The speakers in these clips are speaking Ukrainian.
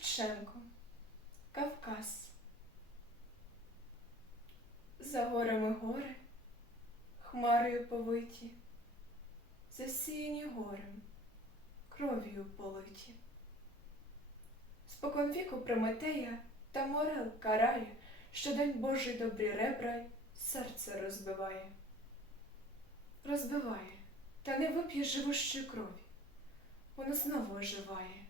Шевченко, Кавказ. За горами гори, хмарою повиті, засіяні горем, кров'ю политі. Спокон віку Прометея та морел карає, що день Божий добрі ребра й серце розбиває. Розбиває, та не вип'є живущої крові. Воно знову оживає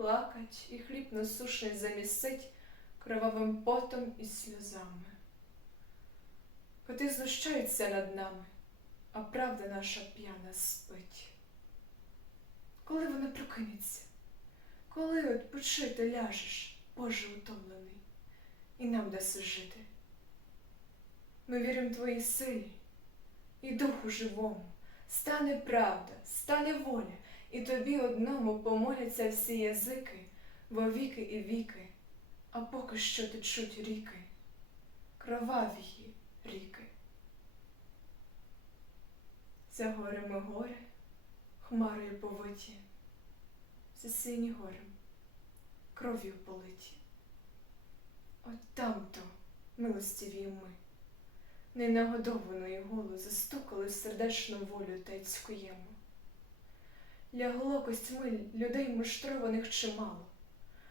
плакать, і хліб насушний замісить кровавим потом і сльозами. Коти знущаються над нами, а правда наша п'яна спить. Коли вона прокинеться, коли от ляжеш, Боже утомлений, і нам даси жити. Ми віримо твоїй силі і духу живому, стане правда, стане воля, і тобі одному помоляться всі язики, во віки і віки, а поки що течуть ріки, кроваві ріки. За горами гори, хмарою повиті, за сині горем, кров'ю политі. От там-то, милостиві ми, ненагодованої голу застукали в сердечну волю та й цькуємо. Лягло костьми людей муштрованих чимало,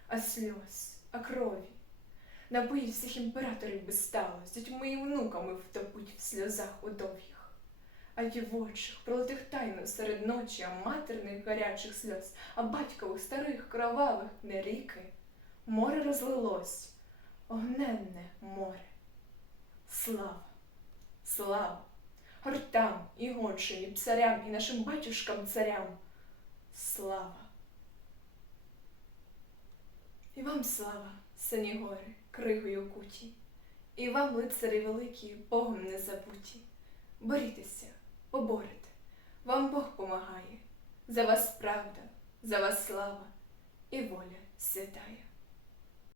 а сльоз, а крові. Напої всіх імператорів би стало, з дітьми і внуками втопуть в сльозах удовгих. А дівочих, пролитих тайно серед ночі, а матерних гарячих сльоз, а батькових старих кровавих не ріки. Море розлилось, огненне море. Слава, слава, гортам і гончим, і псарям, і нашим батюшкам царям. Слава. І вам слава, сині гори, кригою куті, і вам, лицарі великі, Богом не забуті. Борітеся, поборете, вам Бог помагає, за вас правда, за вас слава і воля святая.